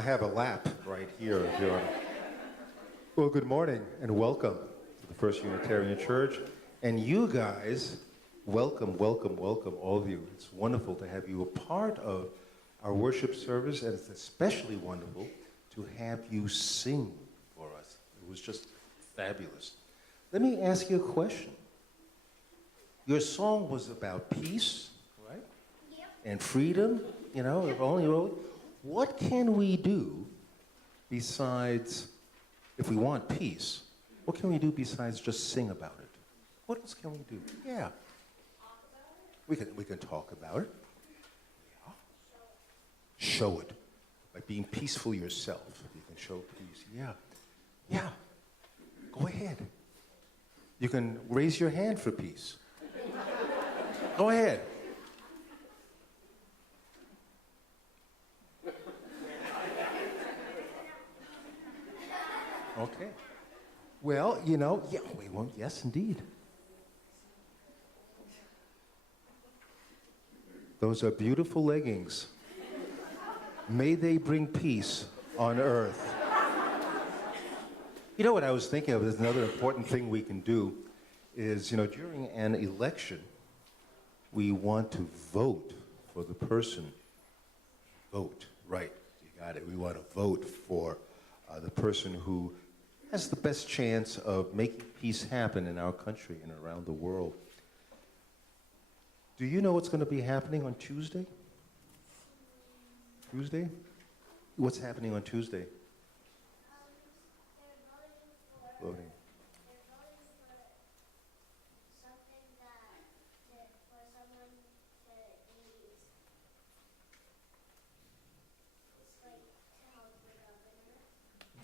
I have a lap right here. If you're on. Well, good morning and welcome to the First Unitarian Church. And you guys, welcome, welcome, welcome, all of you. It's wonderful to have you a part of our worship service, and it's especially wonderful to have you sing for us. It was just fabulous. Let me ask you a question. Your song was about peace, right? Yep. And freedom, you know, if only. What can we do besides, if we want peace, what can we do besides just sing about it? What else can we do? Yeah. We can talk about it. Yeah. Show it. By being peaceful yourself, you can show peace. Yeah. Yeah. Go ahead. You can raise your hand for peace. Go ahead. Okay. Well, you know, yeah, yes, indeed. Those are beautiful leggings. May they bring peace on earth. You know what I was thinking of? There's another important thing we can do is, you know, during an election, we want to vote for the person. Vote, right, you got it. We want to vote for the person who has the best chance of making peace happen in our country and around the world. Do you know what's going to be happening on Tuesday? Tuesday? What's happening on Tuesday? Voting.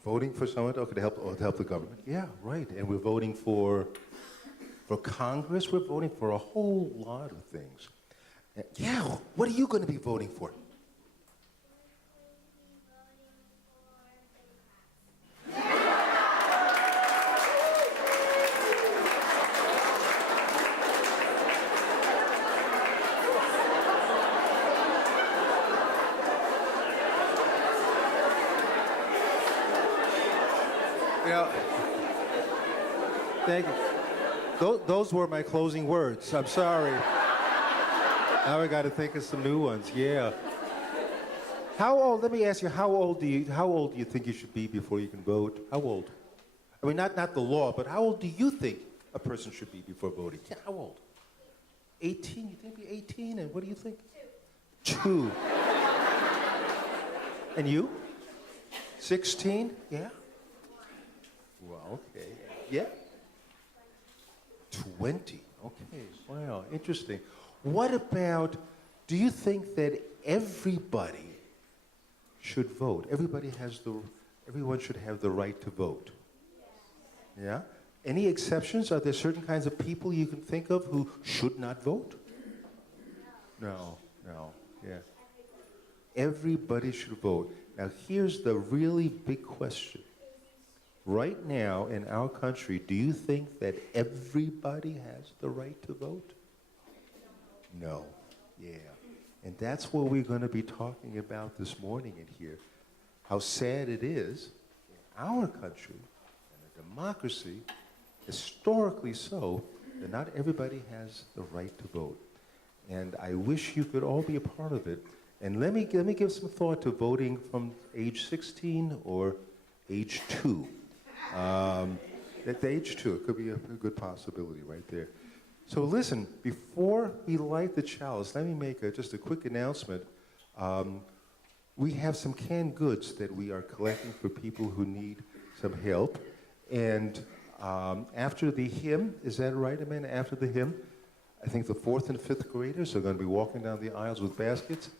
Voting for someone to help the government. Yeah, right. And we're voting for Congress. We're voting for a whole lot of things. Yeah. What are you going to be voting for? Thank you. Those were my closing words. I'm sorry. Now I got to think of some new ones. Yeah. How old? Let me ask you. How old do you think you should be before you can vote? How old? I mean, not the law, but how old do you think a person should be before voting? Yeah, how old? 18. You think be 18? And what do you think? 2. And you? 16? Yeah. Well, okay. Yeah. 20. Okay. Wow. Interesting. What about, do you think that everybody should vote? Everyone should have the right to vote. Yeah? Any exceptions? Are there certain kinds of people you can think of who should not vote? No. Yeah. Everybody should vote. Now, here's the really big question. Right now in our country, do you think that everybody has the right to vote? No. Yeah. And that's what we're going to be talking about this morning in here. How sad it is in our country, in a democracy, historically so, that not everybody has the right to vote. And I wish you could all be a part of it. And let me give some thought to voting from age 16 or age 2. At age 2, it could be a good possibility right there. So listen, before we light the chalice, let me make just a quick announcement. We have some canned goods that we are collecting for people who need some help. And after the hymn, is that right, Amanda? After the hymn, I think the 4th and 5th graders are going to be walking down the aisles with baskets.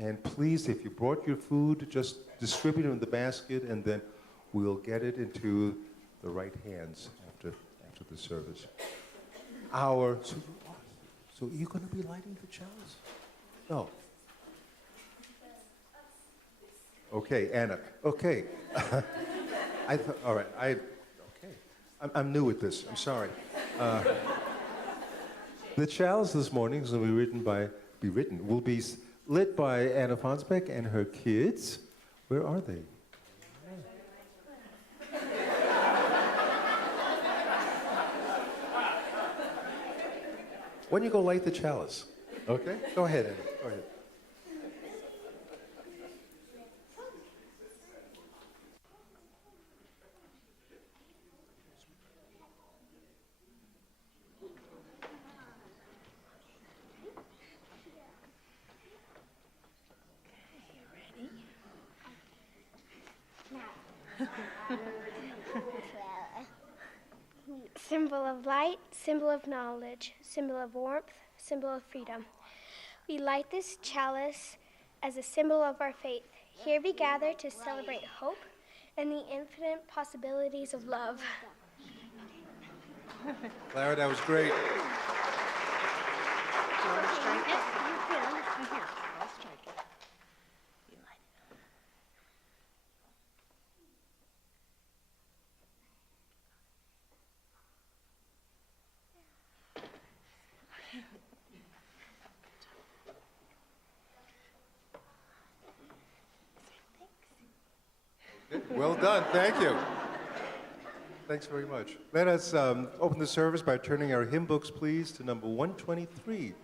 And please, if you brought your food, just distribute it in the basket, and then we'll get it into the right hands after the service. So you're going to be lighting the chalice? No. Okay, Anna. Okay. All right. Okay. I'm new at this. I'm sorry. The chalice this morning is going to will be lit by Anna Fonsbeck and her kids. Where are they? When you go light the chalice? Okay, go ahead, Annie. Go ahead. Symbol of light, symbol of knowledge, symbol of warmth, symbol of freedom. We light this chalice as a symbol of our faith. Here we gather to celebrate hope and the infinite possibilities of love. Clara, that was great. Do you want to strike it? Here, I'll strike it. You light it. Well done, thank you. Thanks very much. Let us open the service by turning our hymn books, please, to number 123.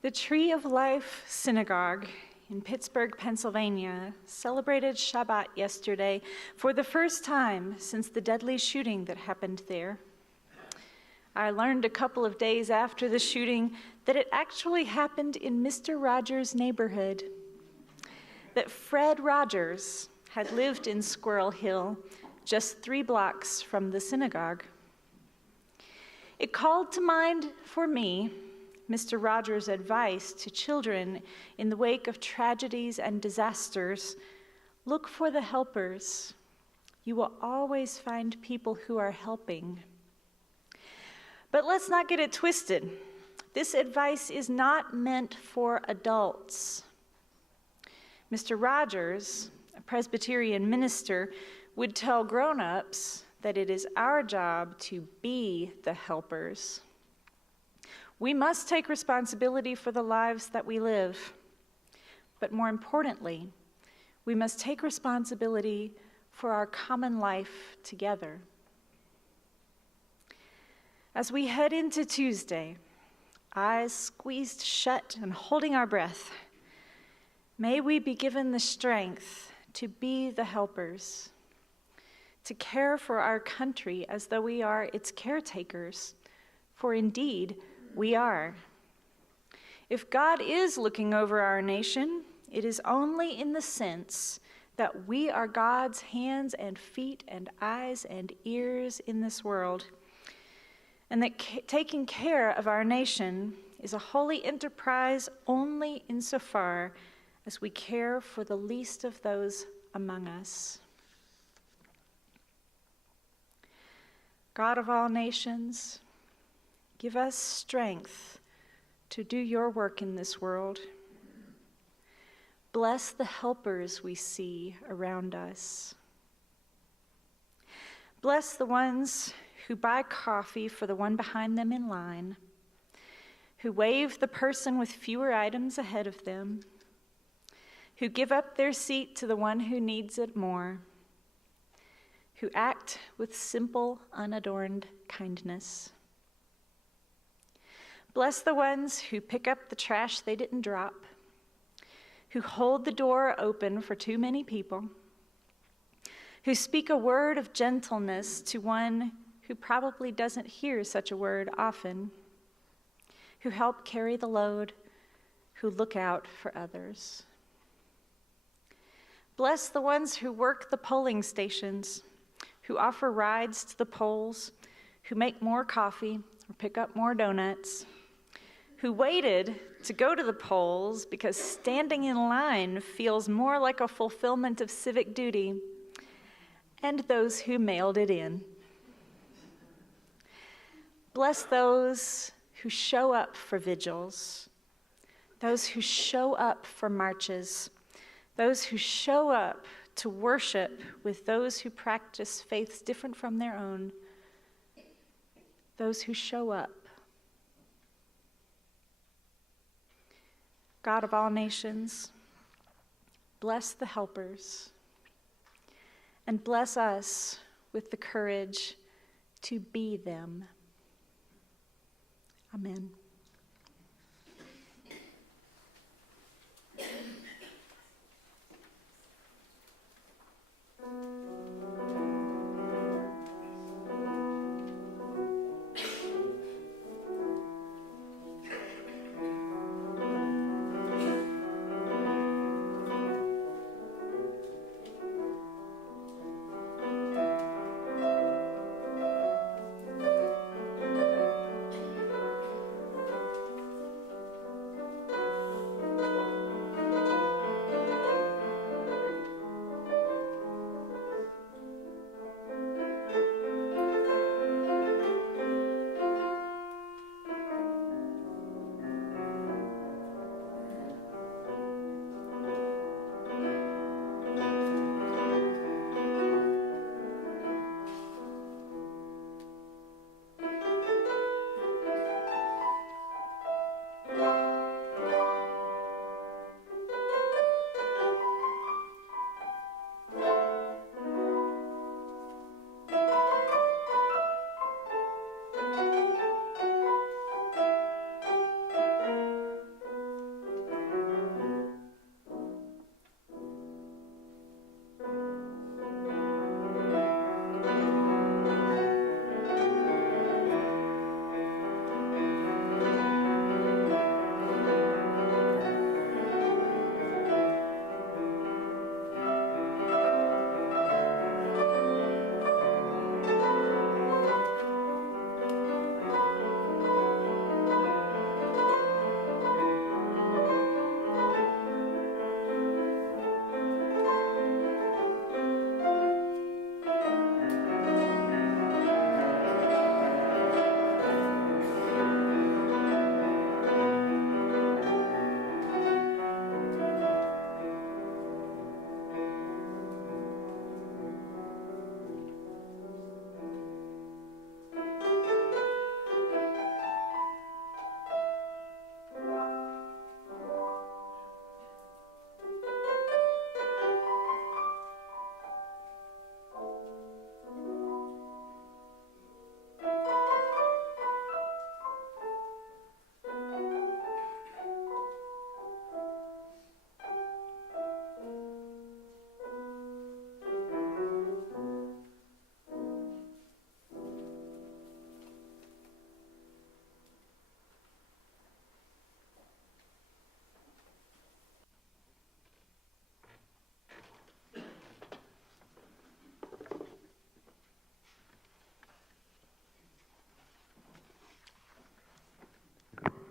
The Tree of Life Synagogue in Pittsburgh, Pennsylvania, celebrated Shabbat yesterday for the first time since the deadly shooting that happened there. I learned a couple of days after the shooting that it actually happened in Mr. Rogers' neighborhood, that Fred Rogers had lived in Squirrel Hill, just 3 blocks from the synagogue. It called to mind for me Mr. Rogers' advice to children in the wake of tragedies and disasters: look for the helpers. You will always find people who are helping. But let's not get it twisted. This advice is not meant for adults. Mr. Rogers, a Presbyterian minister, would tell grown-ups that it is our job to be the helpers. We must take responsibility for the lives that we live. But more importantly, we must take responsibility for our common life together. As we head into Tuesday, eyes squeezed shut and holding our breath, may we be given the strength to be the helpers, to care for our country as though we are its caretakers, for indeed we are. If God is looking over our nation, it is only in the sense that we are God's hands and feet and eyes and ears in this world, and that taking care of our nation is a holy enterprise only insofar as we care for the least of those among us. God of all nations, give us strength to do your work in this world. Bless the helpers we see around us. Bless the ones who buy coffee for the one behind them in line, who wave the person with fewer items ahead of them, who give up their seat to the one who needs it more, who act with simple, unadorned kindness. Bless the ones who pick up the trash they didn't drop, who hold the door open for too many people, who speak a word of gentleness to one who probably doesn't hear such a word often, who help carry the load, who look out for others. Bless the ones who work the polling stations, who offer rides to the polls, who make more coffee or pick up more donuts, who waited to go to the polls because standing in line feels more like a fulfillment of civic duty, and those who mailed it in. Bless those who show up for vigils, those who show up for marches, those who show up to worship with those who practice faiths different from their own, those who show up. God of all nations, bless the helpers, and bless us with the courage to be them. Amen.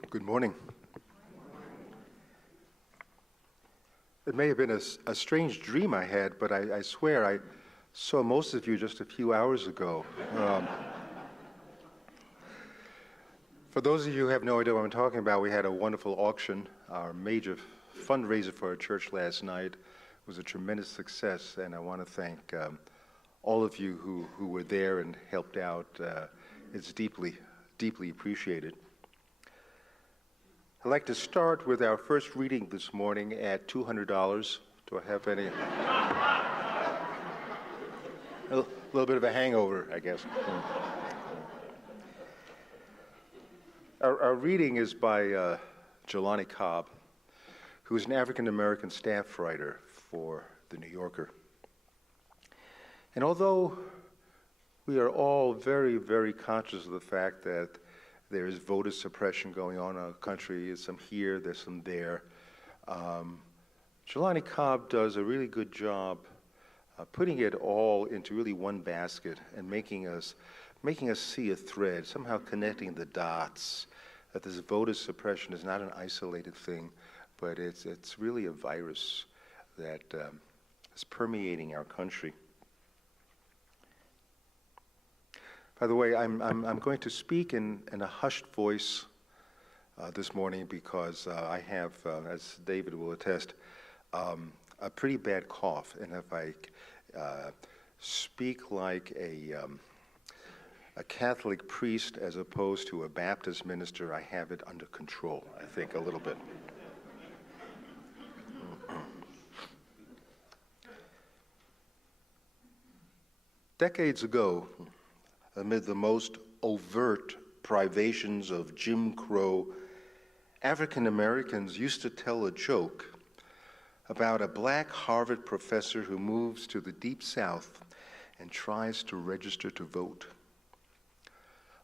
Good morning. It may have been a strange dream I had, but I swear I saw most of you just a few hours ago. For those of you who have no idea what I'm talking about, we had a wonderful auction, our major fundraiser for our church last night. It was a tremendous success, and I want to thank all of you who were there and helped out. It's deeply, deeply appreciated. I'd like to start with our first reading this morning at $200. Do I have any? A little bit of a hangover, I guess. Our reading is by Jelani Cobb, who is an African-American staff writer for The New Yorker. And although we are all very, very conscious of the fact that there is voter suppression going on in our country, there's some here, there's some there, Jelani Cobb does a really good job putting it all into really one basket and making us see a thread, somehow connecting the dots, that this voter suppression is not an isolated thing, but it's really a virus that is permeating our country. By the way, I'm going to speak in a hushed voice this morning because I have, as David will attest, a pretty bad cough, and if I speak like a Catholic priest as opposed to a Baptist minister, I have it under control, I think, a little bit. Decades ago, amid the most overt privations of Jim Crow, African Americans used to tell a joke about a black Harvard professor who moves to the Deep South and tries to register to vote.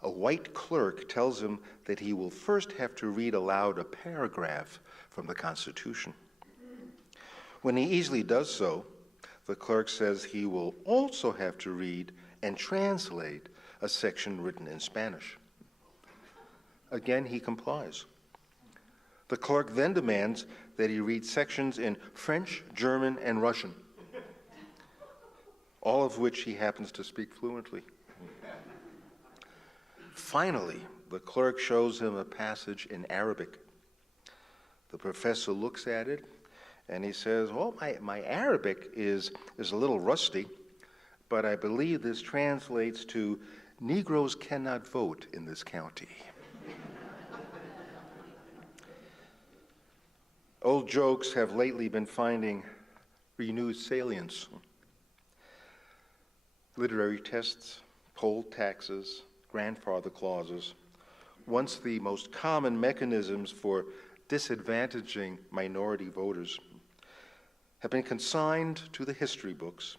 A white clerk tells him that he will first have to read aloud a paragraph from the Constitution. When he easily does so, the clerk says he will also have to read and translate a section written in Spanish. Again, he complies. The clerk then demands that he read sections in French, German, and Russian, all of which he happens to speak fluently. Finally, the clerk shows him a passage in Arabic. The professor looks at it and he says, well, my Arabic is a little rusty, but I believe this translates to Negroes cannot vote in this county. Old jokes have lately been finding renewed salience. Literary tests, poll taxes, grandfather clauses, once the most common mechanisms for disadvantaging minority voters, have been consigned to the history books,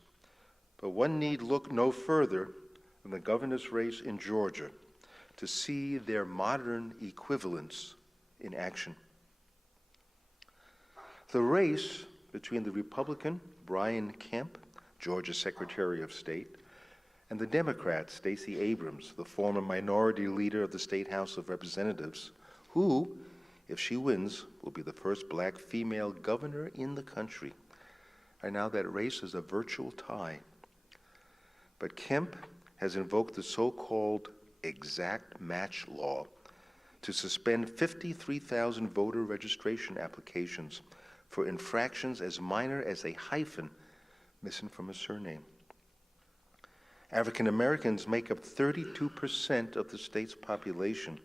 but one need look no further than the governor's race in Georgia to see their modern equivalents in action. The race between the Republican Brian Kemp, Georgia Secretary of State, and the Democrat Stacey Abrams, the former minority leader of the State House of Representatives, who, if she wins, will be the first black female governor in the country. And now that race is a virtual tie. But Kemp has invoked the so-called exact match law to suspend 53,000 voter registration applications for infractions as minor as a hyphen missing from a surname. African Americans make up 32% of the state's population,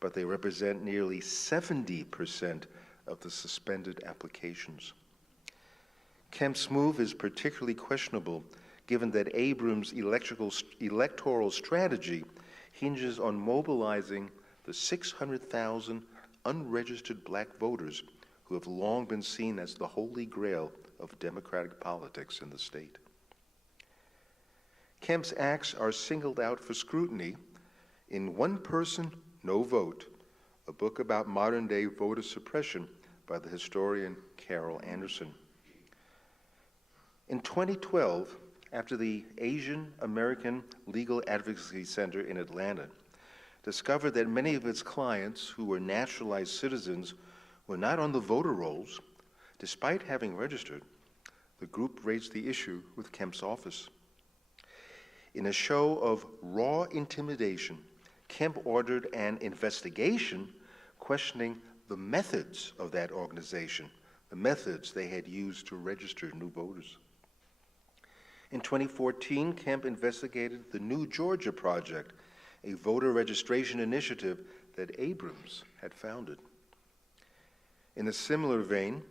but they represent nearly 70% of the suspended applications. Kemp's move is particularly questionable given that Abrams' electoral strategy hinges on mobilizing the 600,000 unregistered black voters who have long been seen as the holy grail of Democratic politics in the state. Kemp's acts are singled out for scrutiny in One Person, No Vote, a book about modern-day voter suppression by the historian Carol Anderson. In 2012, after the Asian American Legal Advocacy Center in Atlanta discovered that many of its clients who were naturalized citizens were not on the voter rolls. Despite having registered, the group raised the issue with Kemp's office. In a show of raw intimidation, Kemp ordered an investigation questioning the methods of that organization, the methods they had used to register new voters. In 2014, Kemp investigated the New Georgia Project, a voter registration initiative that Abrams had founded. In a similar vein,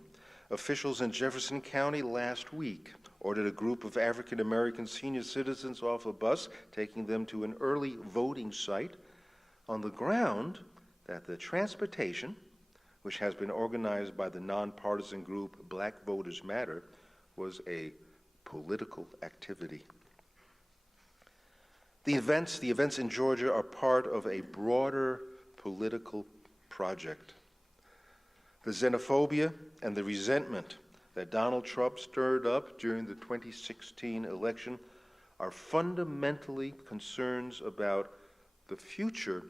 officials in Jefferson County last week ordered a group of African American senior citizens off a bus, taking them to an early voting site on the ground that the transportation, which has been organized by the nonpartisan group Black Voters Matter, was a political activity. The events in Georgia are part of a broader political project. The xenophobia and the resentment that Donald Trump stirred up during the 2016 election are fundamentally concerns about the future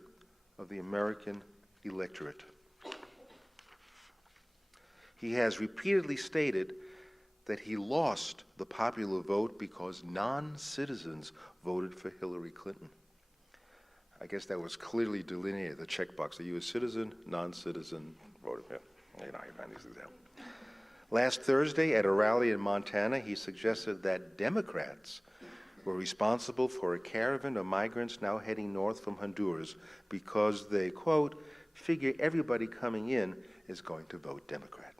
of the American electorate. He has repeatedly stated that he lost the popular vote because non-citizens voted for Hillary Clinton. I guess that was clearly delineated, the checkbox. Are you a citizen, non-citizen, voted? Yeah. You find these things out. Last Thursday at a rally in Montana, he suggested that Democrats were responsible for a caravan of migrants now heading north from Honduras because they, quote, figure everybody coming in is going to vote Democrat.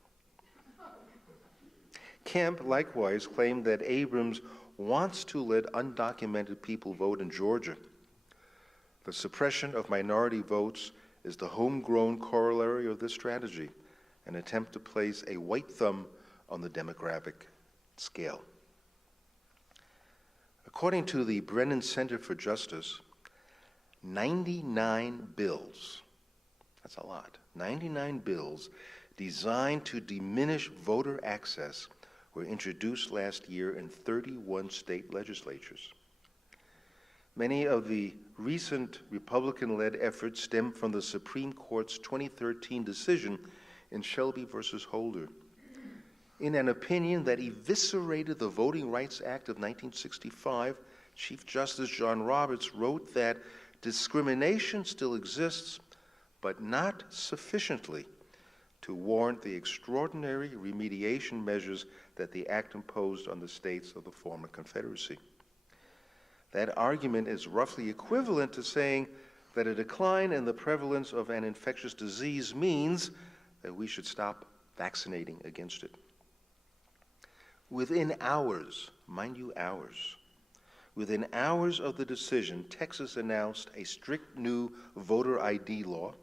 Kemp likewise claimed that Abrams wants to let undocumented people vote in Georgia. The suppression of minority votes is the homegrown corollary of this strategy, an attempt to place a white thumb on the demographic scale. According to the Brennan Center for Justice, 99 bills, that's a lot, 99 bills designed to diminish voter access were introduced last year in 31 state legislatures. Many of the recent Republican-led efforts stem from the Supreme Court's 2013 decision in Shelby versus Holder. In an opinion that eviscerated the Voting Rights Act of 1965, Chief Justice John Roberts wrote that discrimination still exists, but not sufficiently to warrant the extraordinary remediation measures that the act imposed on the states of the former Confederacy. That argument is roughly equivalent to saying that a decline in the prevalence of an infectious disease means that we should stop vaccinating against it. Within hours, mind you hours, within hours of the decision, Texas announced a strict new voter ID law.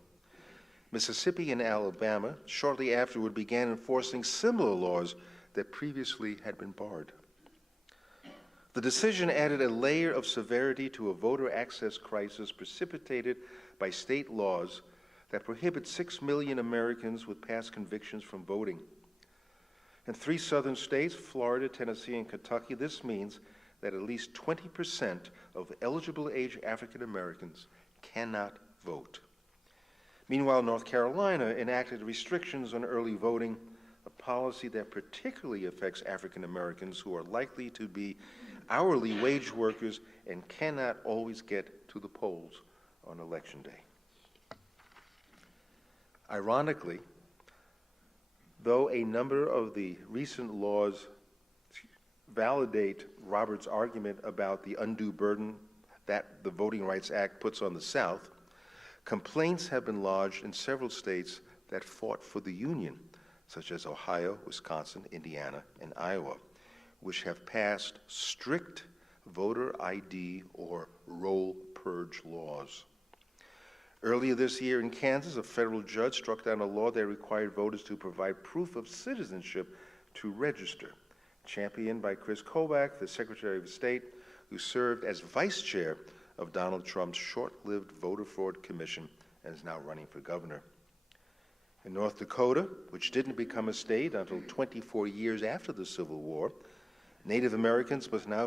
Mississippi and Alabama shortly afterward began enforcing similar laws that previously had been barred. The decision added a layer of severity to a voter access crisis precipitated by state laws that prohibit 6 million Americans with past convictions from voting. In 3 southern states, Florida, Tennessee, and Kentucky, this means that at least 20% of eligible age African Americans cannot vote. Meanwhile, North Carolina enacted restrictions on early voting, a policy that particularly affects African Americans who are likely to be hourly wage workers and cannot always get to the polls on Election Day. Ironically, though a number of the recent laws validate Roberts' argument about the undue burden that the Voting Rights Act puts on the South, complaints have been lodged in several states that fought for the Union, such as Ohio, Wisconsin, Indiana, and Iowa, which have passed strict voter ID or roll purge laws. Earlier this year in Kansas, a federal judge struck down a law that required voters to provide proof of citizenship to register, championed by Chris Kobach, the Secretary of State, who served as vice chair of Donald Trump's short-lived Voter Fraud Commission and is now running for governor. In North Dakota, which didn't become a state until 24 years after the Civil War, Native Americans must now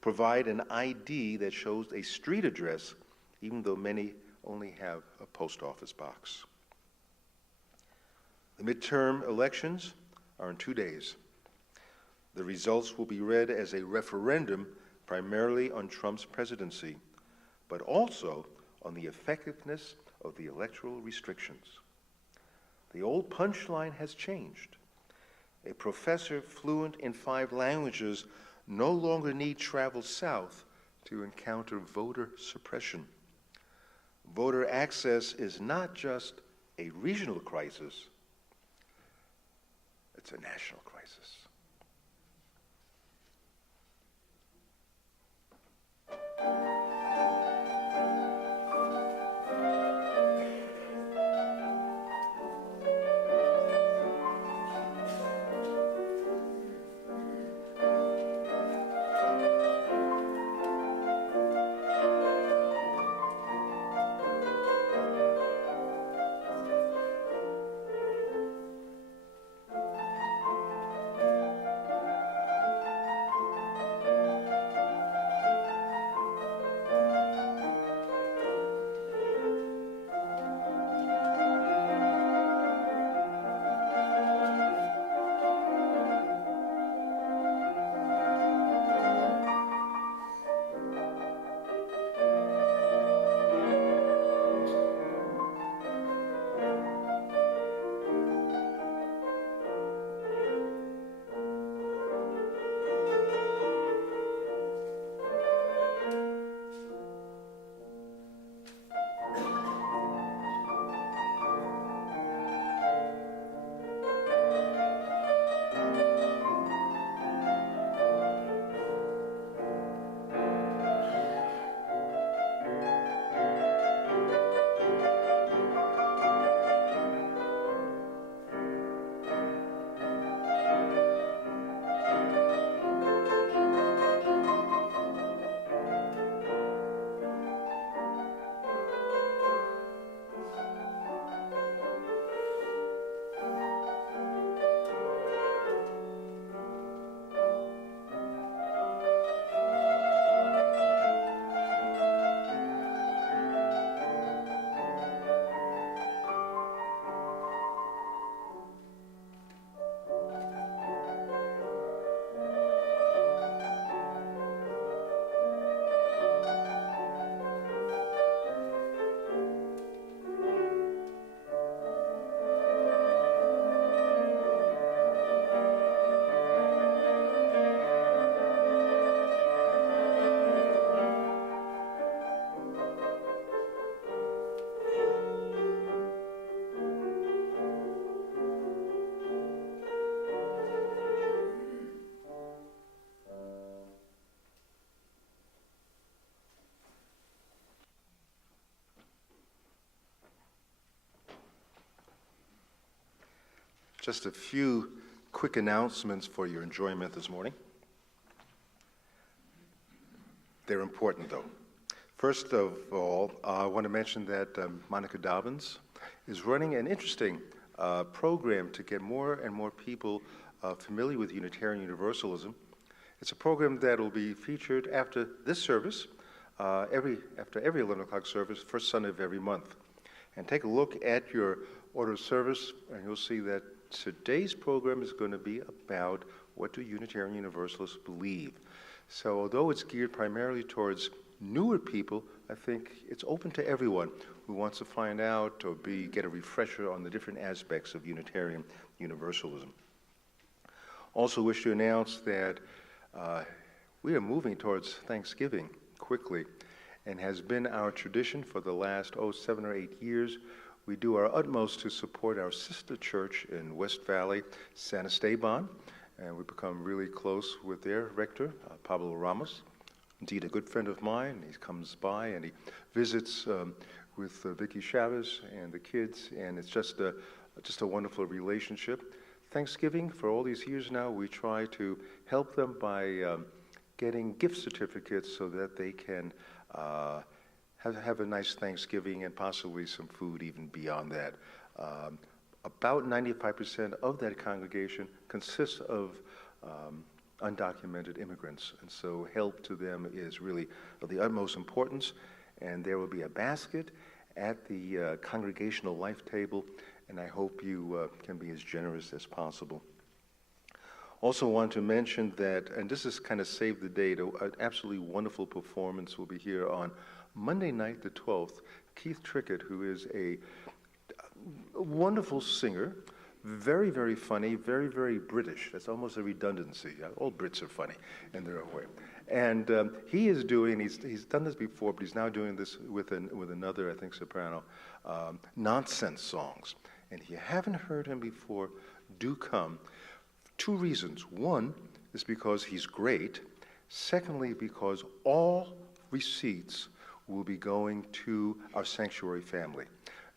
provide an ID that shows a street address, even though many only have a post office box. The midterm elections are in 2 days. The results will be read as a referendum primarily on Trump's presidency, but also on the effectiveness of the electoral restrictions. The old punchline has changed. A professor fluent in 5 languages no longer need travel south to encounter voter suppression. Voter access is not just a regional crisis, it's a national crisis. Just a few quick announcements for your enjoyment this morning. They're important, though. First of all, I want to mention that Monica Dobbins is running an interesting program to get more and more people familiar with Unitarian Universalism. It's a program that will be featured after this service, after every 11 o'clock service, first Sunday of every month. And take a look at your order of service, and you'll see that today's program is going to be about what do Unitarian Universalists believe. So although it's geared primarily towards newer people, I think it's open to everyone who wants to find out or get a refresher on the different aspects of Unitarian Universalism. Also wish to announce that we are moving towards Thanksgiving quickly, and has been our tradition for the last 7 or 8 years. We do our utmost to support our sister church in West Valley, San Esteban, and we've become really close with their rector, Pablo Ramos. Indeed, a good friend of mine. He comes by and he visits with Vicky Chavez and the kids, and it's just a wonderful relationship. Thanksgiving, for all these years now, we try to help them by getting gift certificates so that they can have a nice Thanksgiving and possibly some food even beyond that. About 95% of that congregation consists of undocumented immigrants, and so help to them is really of the utmost importance. And there will be a basket, at the congregational life table, and I hope you can be as generous as possible. Also want to mention that, and this is kind of save the date, an absolutely wonderful performance will be here on Monday night the 12th. Keith Trickett, who is a wonderful singer, very, very funny, very, very British. That's almost a redundancy. All Brits are funny in their own way. And he is doing, he's done this before, but he's now doing this with another, I think, soprano, nonsense songs. And if you haven't heard him before, do come. 2 reasons. One is because he's great. Secondly, because all receipts will be going to our sanctuary family.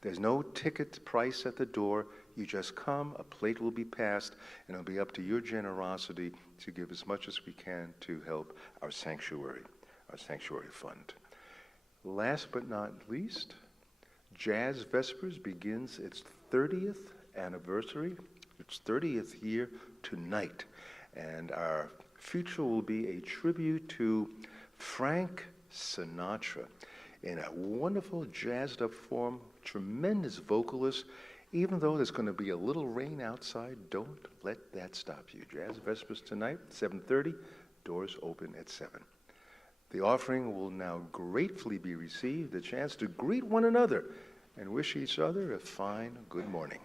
There's no ticket price at the door. You just come, a plate will be passed, and it'll be up to your generosity to give as much as we can to help our sanctuary fund. Last but not least, Jazz Vespers begins its 30th anniversary, its 30th year tonight. And our feature will be a tribute to Frank Sinatra in a wonderful jazzed up form, tremendous vocalist. Even though there's going to be a little rain outside, don't let that stop you. Jazz Vespers tonight, 7:30, doors open at 7. The offering will now gratefully be received, a chance to greet one another and wish each other a fine good morning.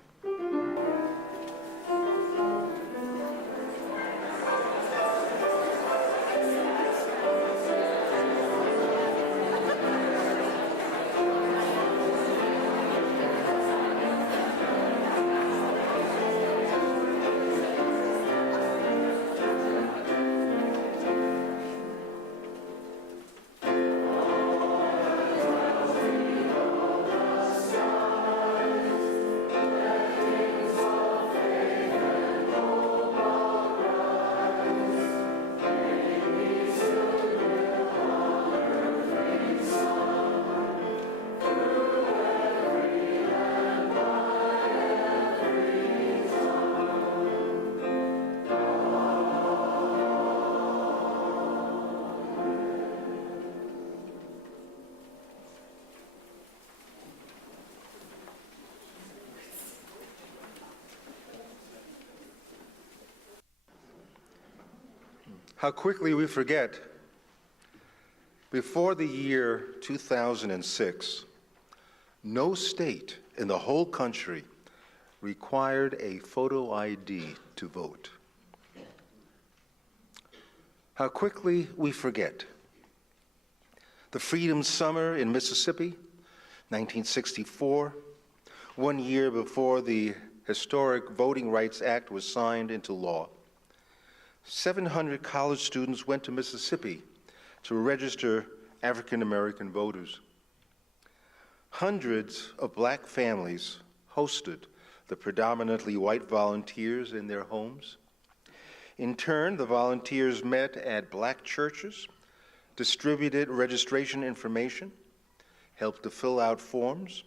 How quickly we forget. Before the year 2006, no state in the whole country required a photo ID to vote. How quickly we forget. The Freedom Summer in Mississippi, 1964, 1 year before the historic Voting Rights Act was signed into law. 700 college students went to Mississippi to register African American voters. Hundreds of black families hosted the predominantly white volunteers in their homes. In turn, the volunteers met at black churches, distributed registration information, helped to fill out forms,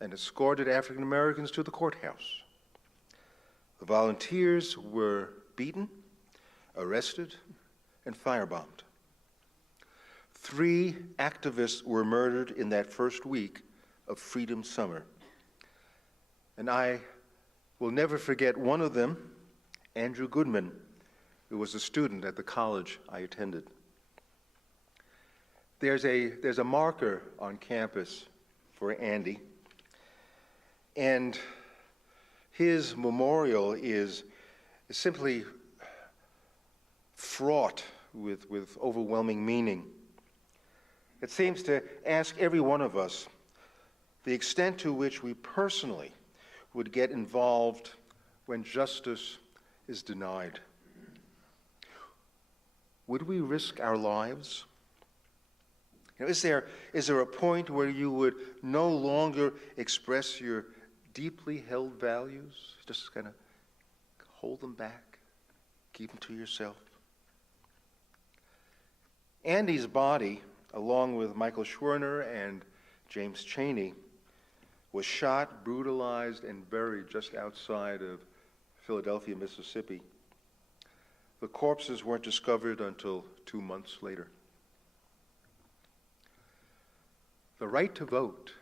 and escorted African Americans to the courthouse. The volunteers were beaten, arrested, and firebombed. 3 activists were murdered in that first week of Freedom Summer. And I will never forget one of them, Andrew Goodman, who was a student at the college I attended. There's a marker on campus for Andy, and his memorial is simply fraught with overwhelming meaning. It seems to ask every one of us the extent to which we personally would get involved when justice is denied. Would we risk our lives? You know, is there a point where you would no longer express your deeply held values? Just kind of hold them back, keep them to yourself? Andy's body, along with Michael Schwerner and James Chaney, was shot, brutalized, and buried just outside of Philadelphia, Mississippi. The corpses weren't discovered until 2 months later. The right to vote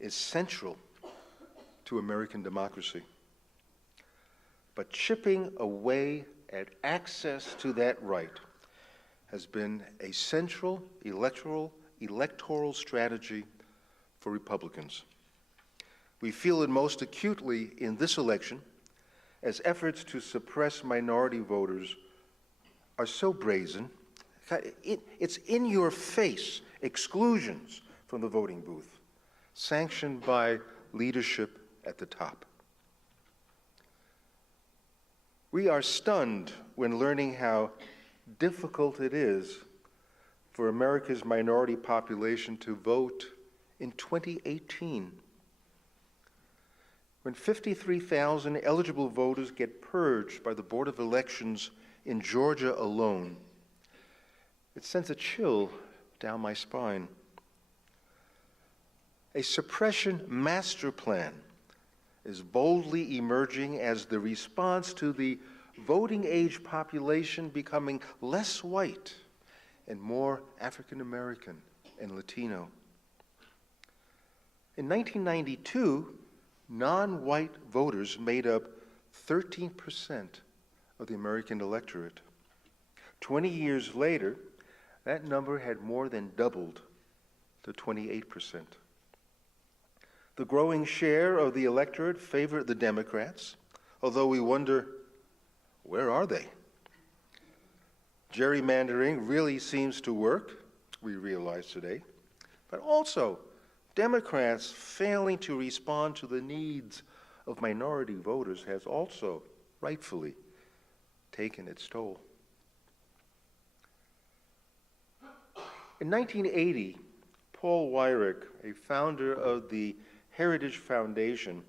is central to American democracy. But chipping away at access to that right has been a central electoral strategy for Republicans. We feel it most acutely in this election, as efforts to suppress minority voters are so brazen. It's in your face exclusions from the voting booth, sanctioned by leadership at the top. We are stunned when learning how difficult it is for America's minority population to vote in 2018. When 53,000 eligible voters get purged by the Board of Elections in Georgia alone, it sends a chill down my spine. A suppression master plan is boldly emerging as the response to the voting age population becoming less white and more African American and Latino. In 1992, non-white voters made up 13% of the American electorate. 20 years later, that number had more than doubled to 28%. The growing share of the electorate favored the Democrats, although we wonder, where are they? Gerrymandering really seems to work, we realize today, but also Democrats failing to respond to the needs of minority voters has also rightfully taken its toll. In 1980, Paul Weyrich, a founder of the Heritage Foundation,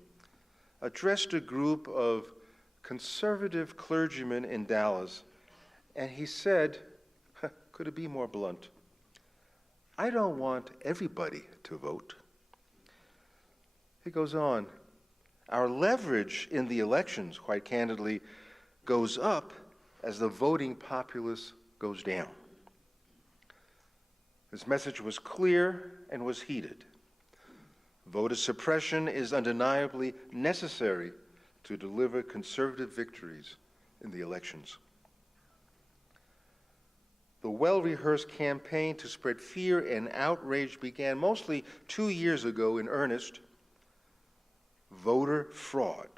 addressed a group of conservative clergymen in Dallas, and he said, could it be more blunt? I don't want everybody to vote. He goes on, our leverage in the elections, quite candidly, goes up as the voting populace goes down. His message was clear and was heated. Voter suppression is undeniably necessary to deliver conservative victories in the elections. The well-rehearsed campaign to spread fear and outrage began mostly 2 years ago in earnest. Voter fraud.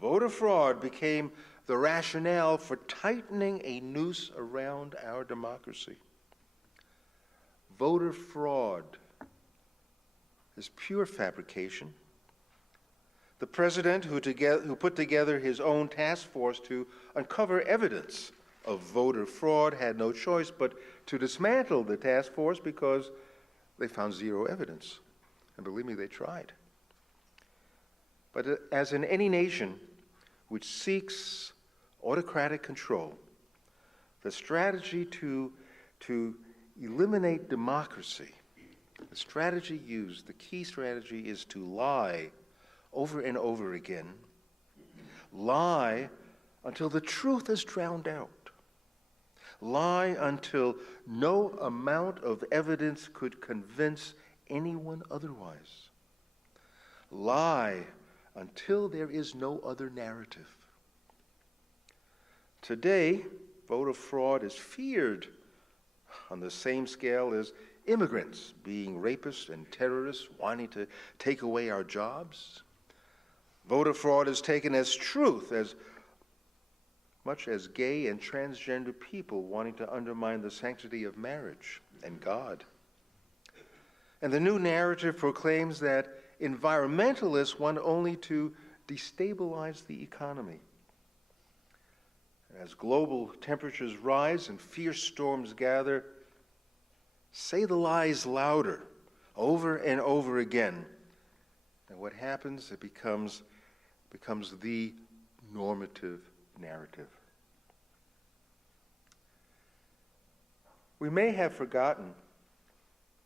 Voter fraud became the rationale for tightening a noose around our democracy. Voter fraud is pure fabrication. The president, who put together his own task force to uncover evidence of voter fraud, had no choice but to dismantle the task force because they found zero evidence. And believe me, they tried. But as in any nation which seeks autocratic control, the strategy to eliminate democracy, the strategy used, the key strategy, is to lie over and over again. Lie until the truth is drowned out. Lie until no amount of evidence could convince anyone otherwise. Lie until there is no other narrative. Today, voter fraud is feared on the same scale as immigrants being rapists and terrorists wanting to take away our jobs. Voter fraud is taken as truth, as much as gay and transgender people wanting to undermine the sanctity of marriage and God. And the new narrative proclaims that environmentalists want only to destabilize the economy. As global temperatures rise and fierce storms gather, say the lies louder, over and over again. And what happens? It becomes the normative narrative. We may have forgotten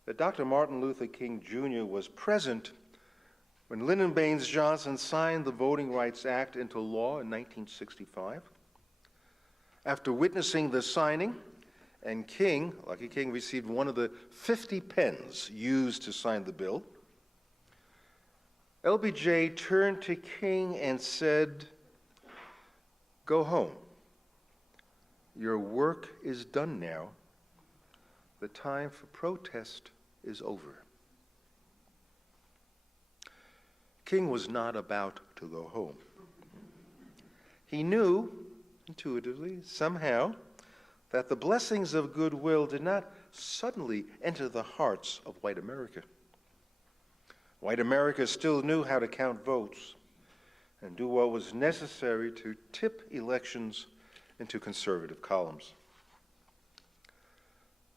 that Dr. Martin Luther King Jr. was present when Lyndon Baines Johnson signed the Voting Rights Act into law in 1965. After witnessing the signing, and King, Lucky King, received one of the 50 pens used to sign the bill, LBJ turned to King and said, "Go home. Your work is done now. The time for protest is over." King was not about to go home. He knew, intuitively, somehow, that the blessings of goodwill did not suddenly enter the hearts of white America. White America still knew how to count votes and do what was necessary to tip elections into conservative columns.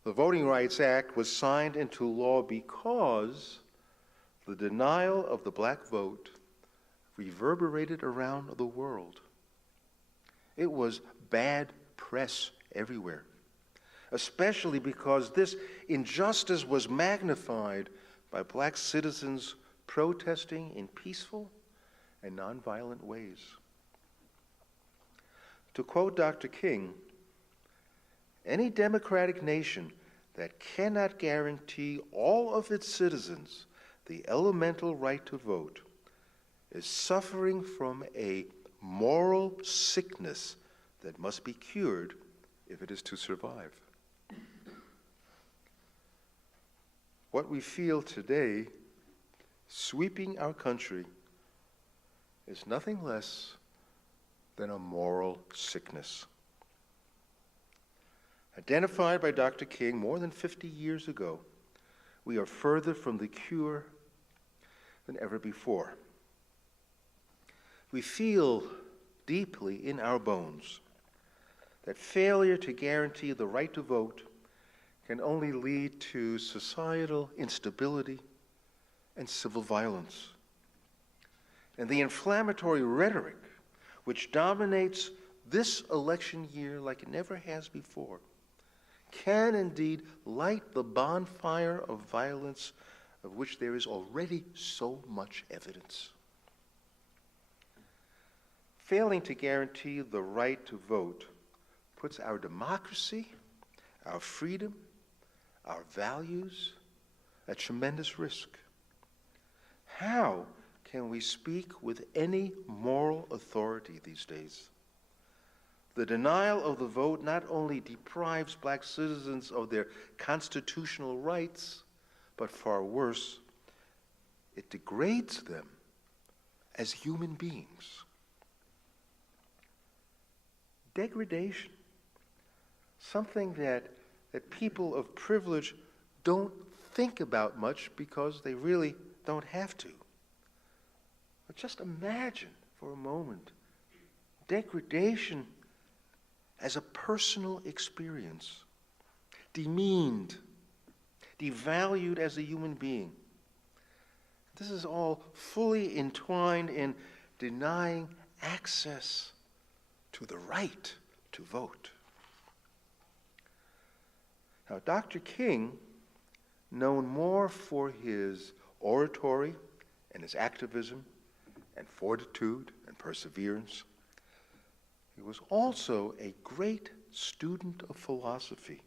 The Voting Rights Act was signed into law because the denial of the black vote reverberated around the world. It was bad press everywhere, especially because this injustice was magnified by black citizens protesting in peaceful and nonviolent ways. To quote Dr. King, "Any democratic nation that cannot guarantee all of its citizens the elemental right to vote is suffering from a moral sickness that must be cured if it is to survive." What we feel today, sweeping our country, is nothing less than a moral sickness. Identified by Dr. King more than 50 years ago, we are further from the cure than ever before. We feel deeply in our bones that failure to guarantee the right to vote can only lead to societal instability and civil violence. And the inflammatory rhetoric which dominates this election year like it never has before can indeed light the bonfire of violence of which there is already so much evidence. Failing to guarantee the right to vote puts our democracy, our freedom, our values at tremendous risk. How can we speak with any moral authority these days? The denial of the vote not only deprives black citizens of their constitutional rights, but far worse, it degrades them as human beings. Degradation, something that people of privilege don't think about much because they really don't have to. But just imagine for a moment degradation as a personal experience, demeaned, devalued as a human being. This is all fully entwined in denying access to the right to vote. Now, Dr. King, known more for his oratory and his activism and fortitude and perseverance, he was also a great student of philosophy.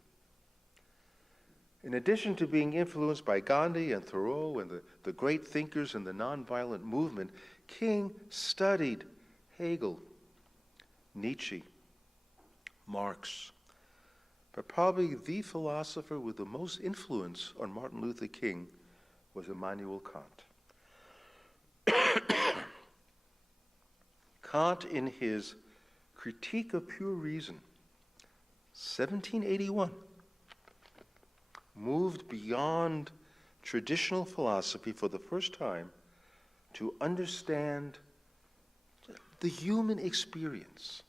In addition to being influenced by Gandhi and Thoreau and the great thinkers in the nonviolent movement, King studied Hegel, Nietzsche, Marx, but probably the philosopher with the most influence on Martin Luther King was Immanuel Kant. Kant, in his Critique of Pure Reason, 1781, moved beyond traditional philosophy for the first time to understand the human experience.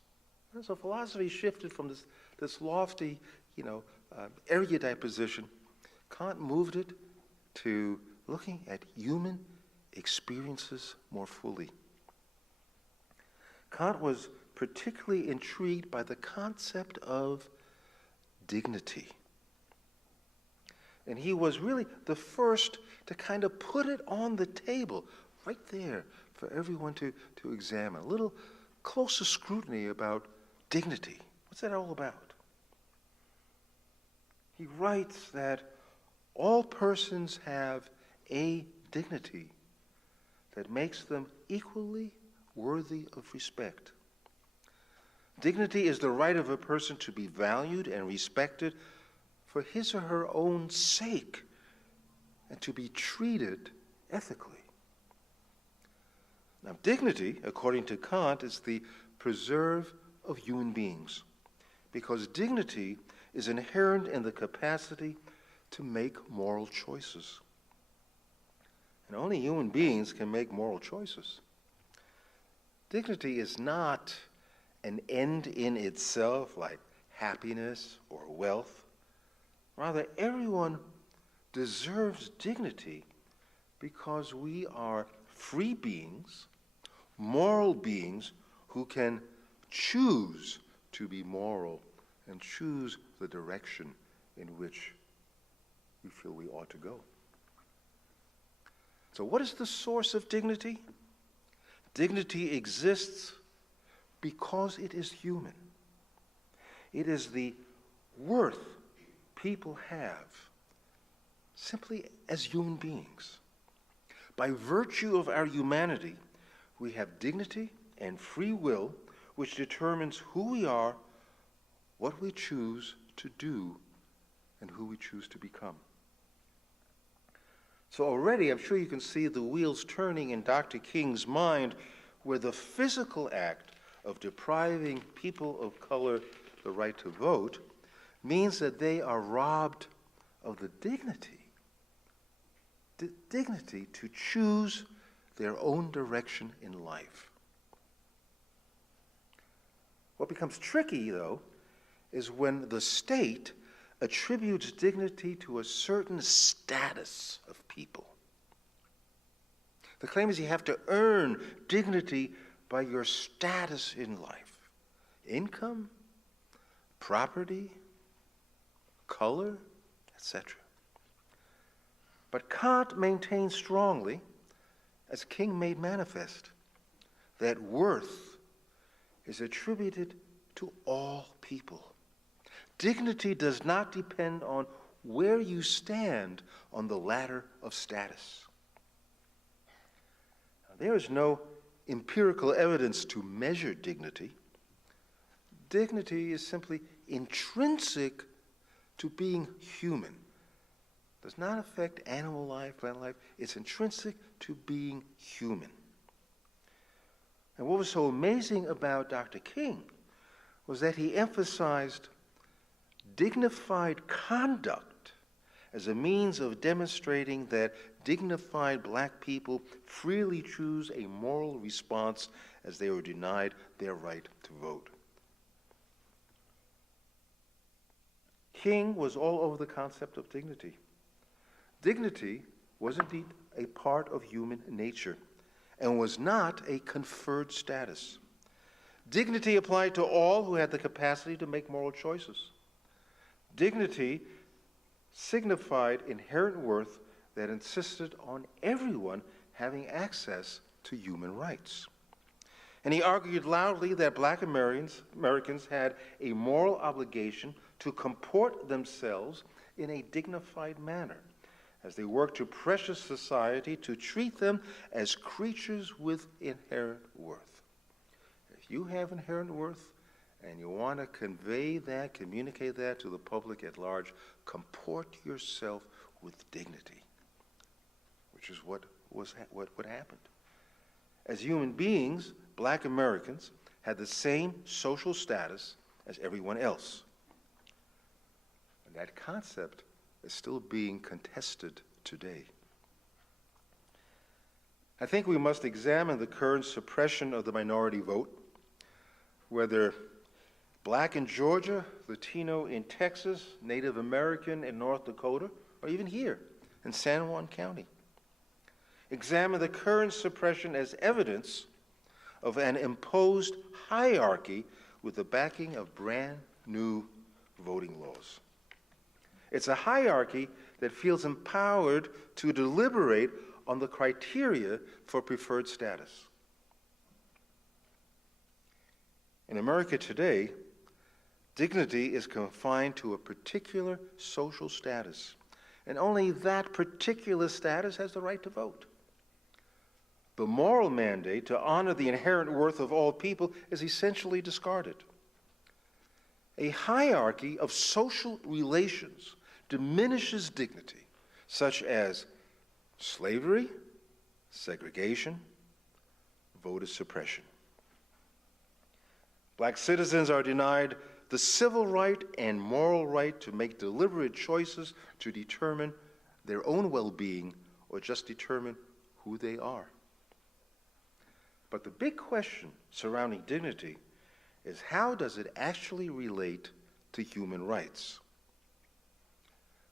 And so philosophy shifted from this lofty, erudite position. Kant moved it to looking at human experiences more fully. Kant was particularly intrigued by the concept of dignity. And he was really the first to kind of put it on the table right there for everyone to examine. A little closer scrutiny about dignity. What's that all about? He writes that all persons have a dignity that makes them equally worthy of respect. Dignity is the right of a person to be valued and respected for his or her own sake and to be treated ethically. Now, dignity, according to Kant, is the preserve of human beings, because dignity is inherent in the capacity to make moral choices. And only human beings can make moral choices. Dignity is not an end in itself like happiness or wealth. Rather, everyone deserves dignity because we are free beings, moral beings who can choose to be moral and choose the direction in which we feel we ought to go. So what is the source of dignity? Dignity exists because it is human. It is the worth people have simply as human beings. By virtue of our humanity, we have dignity and free will, which determines who we are, what we choose to do, and who we choose to become. So already, I'm sure you can see the wheels turning in Dr. King's mind, where the physical act of depriving people of color the right to vote means that they are robbed of the dignity to choose their own direction in life. What becomes tricky, though, is when the state attributes dignity to a certain status of people. The claim is you have to earn dignity by your status in life. Income, property, color, etc. But Kant maintains strongly, as King made manifest, that worth is attributed to all people. Dignity does not depend on where you stand on the ladder of status. Now, there is no empirical evidence to measure dignity. Dignity is simply intrinsic to being human. It does not affect animal life, plant life. It's intrinsic to being human. And what was so amazing about Dr. King was that he emphasized dignified conduct as a means of demonstrating that dignified black people freely choose a moral response as they were denied their right to vote. King was all over the concept of dignity. Dignity was indeed a part of human nature and was not a conferred status. Dignity applied to all who had the capacity to make moral choices. Dignity signified inherent worth that insisted on everyone having access to human rights. And he argued loudly that black Americans had a moral obligation to comport themselves in a dignified manner as they worked to pressure society to treat them as creatures with inherent worth. If you have inherent worth and you want to convey that, communicate that to the public at large, comport yourself with dignity, which is what happened. As human beings, black Americans had the same social status as everyone else. And that concept is still being contested today. I think we must examine the current suppression of the minority vote, whether black in Georgia, Latino in Texas, Native American in North Dakota, or even here in San Juan County. Examine the current suppression as evidence of an imposed hierarchy with the backing of brand new voting laws. It's a hierarchy that feels empowered to deliberate on the criteria for preferred status. In America today, dignity is confined to a particular social status, and only that particular status has the right to vote. the moral mandate to honor the inherent worth of all people is essentially discarded. A hierarchy of social relations diminishes dignity, such as slavery, segregation, voter suppression. Black citizens are denied the civil right and moral right to make deliberate choices to determine their own well-being or just determine who they are. But the big question surrounding dignity is, how does it actually relate to human rights?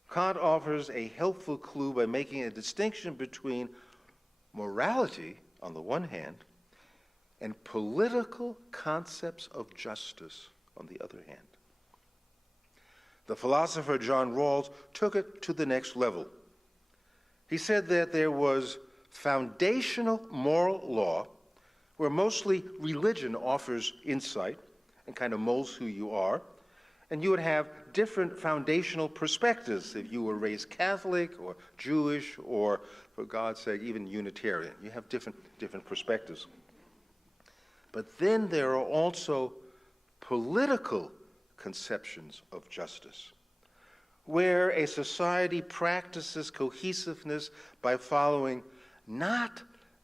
Kant offers a helpful clue by making a distinction between morality, on the one hand, and political concepts of justice, on the other hand. The philosopher John Rawls took it to the next level. He said that there was foundational moral law, where mostly religion offers insight and kind of molds who you are, and you would have different foundational perspectives if you were raised Catholic or Jewish or, for God's sake, even Unitarian. You have different perspectives. But then there are also political conceptions of justice, where a society practices cohesiveness by following not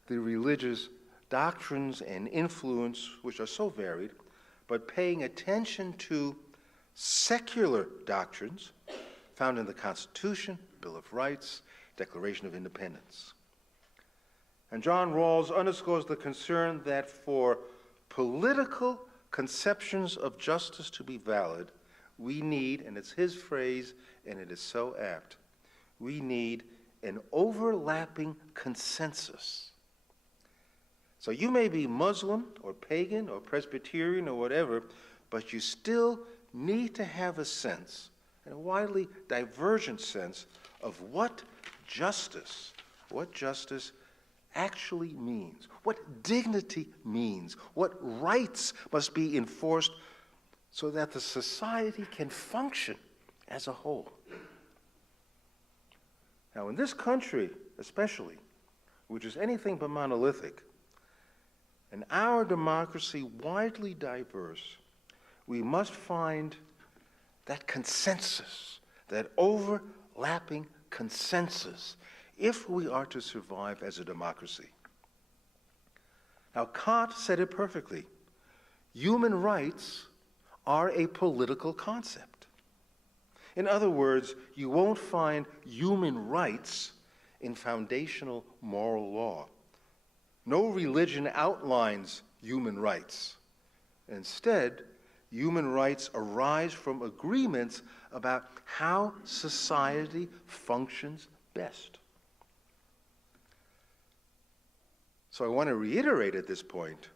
the religious doctrines and influence, which are so varied, but paying attention to secular doctrines found in the Constitution, Bill of Rights, Declaration of Independence. And John Rawls underscores the concern that for political conceptions of justice to be valid, we need, and it's his phrase, and it is so apt, we need an overlapping consensus. So you may be Muslim or pagan or Presbyterian or whatever, but you still need to have a sense, and a widely divergent sense, of what justice actually means, what dignity means, what rights must be enforced so that the society can function as a whole. Now, in this country especially, which is anything but monolithic, in our democracy widely diverse, we must find that consensus, that overlapping consensus, if we are to survive as a democracy. Now, Kant said it perfectly. Human rights are a political concept. In other words, you won't find human rights in foundational moral law. No religion outlines human rights. Instead, human rights arise from agreements about how society functions best. So I want to reiterate at this point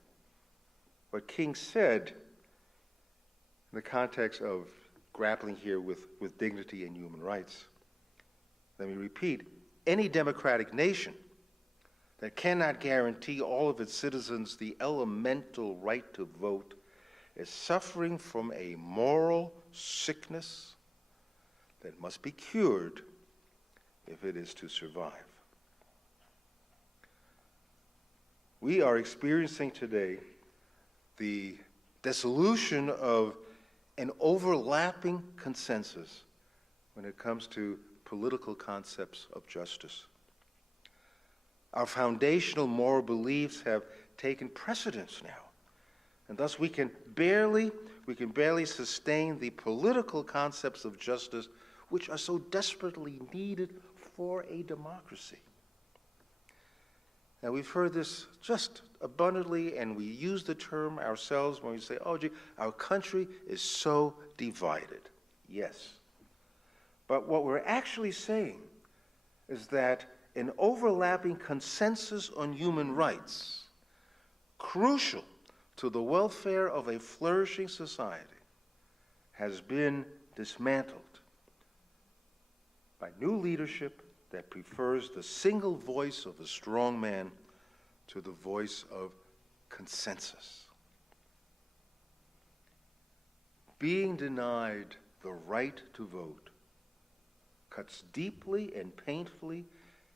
what King said in the context of grappling here with dignity and human rights. Let me repeat, any democratic nation that cannot guarantee all of its citizens the elemental right to vote is suffering from a moral sickness that must be cured if it is to survive. We are experiencing today the dissolution of an overlapping consensus when it comes to political concepts of justice. Our foundational moral beliefs have taken precedence now, and thus we can barely sustain the political concepts of justice which are so desperately needed for a democracy. Now, we've heard this just abundantly, and we use the term ourselves when we say, oh, gee, our country is so divided. Yes. But what we're actually saying is that an overlapping consensus on human rights, crucial to the welfare of a flourishing society, has been dismantled by new leadership that prefers the single voice of a strong man to the voice of consensus. Being denied the right to vote cuts deeply and painfully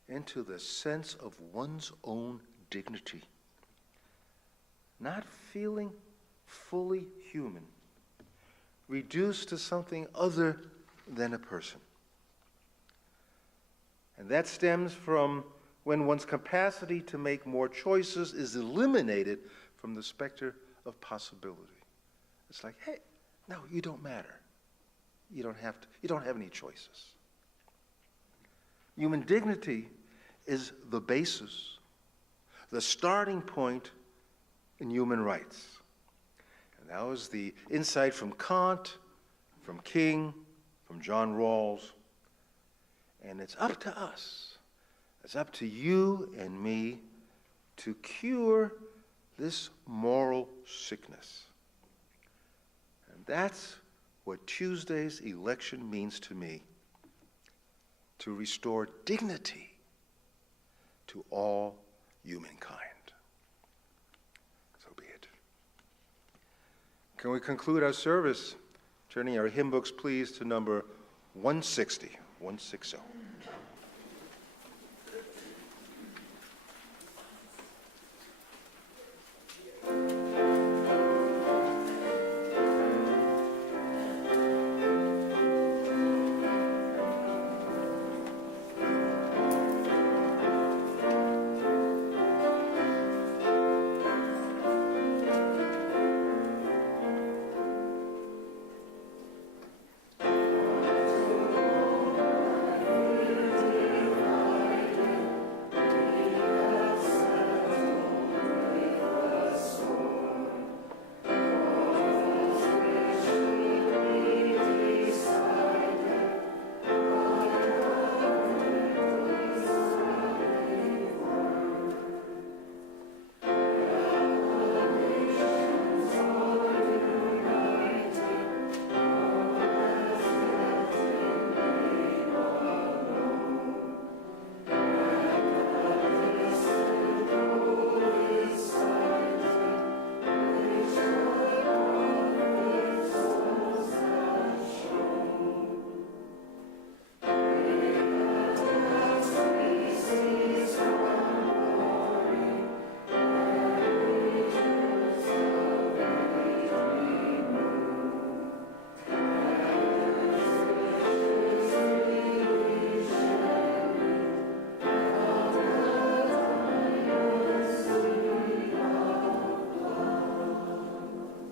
into the sense of one's own dignity. Not feeling fully human, reduced to something other than a person. And that stems from when one's capacity to make more choices is eliminated from the specter of possibility. It's like, hey, no, you don't matter. You don't have any choices. Human dignity is the basis, the starting point in human rights. And that was the insight from Kant, from King, from John Rawls. And it's up to us, it's up to you and me to cure this moral sickness. And that's what Tuesday's election means to me, to restore dignity to all humankind. So be it. Can we conclude our service turning our hymn books, please, to number 160, 160.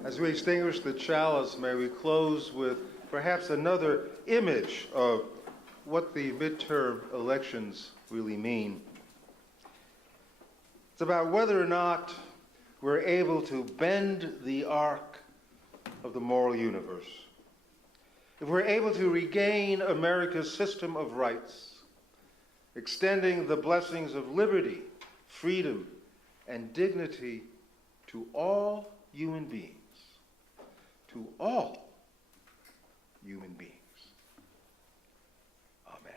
As we extinguish the chalice, may we close with perhaps another image of what the midterm elections really mean. It's about whether or not we're able to bend the arc of the moral universe. If we're able to regain America's system of rights, extending the blessings of liberty, freedom, and dignity to all human beings. To all human beings. Amen.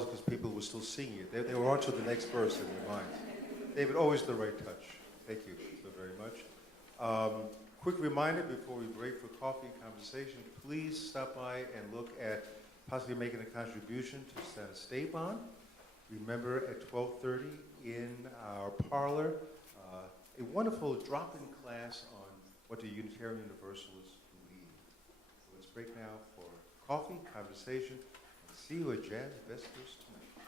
applause because people were still singing it. They were on to the next verse in their minds. David, always the right touch. Thank you so very much. Quick reminder before we break for coffee and conversation, please stop by and look at possibly making a contribution to Santa Esteban. Remember at 12:30 in our parlor, a wonderful drop-in class on what the Unitarian Universalists believe. So let's break now for coffee, conversation, and see you at Jazz Vespers tonight.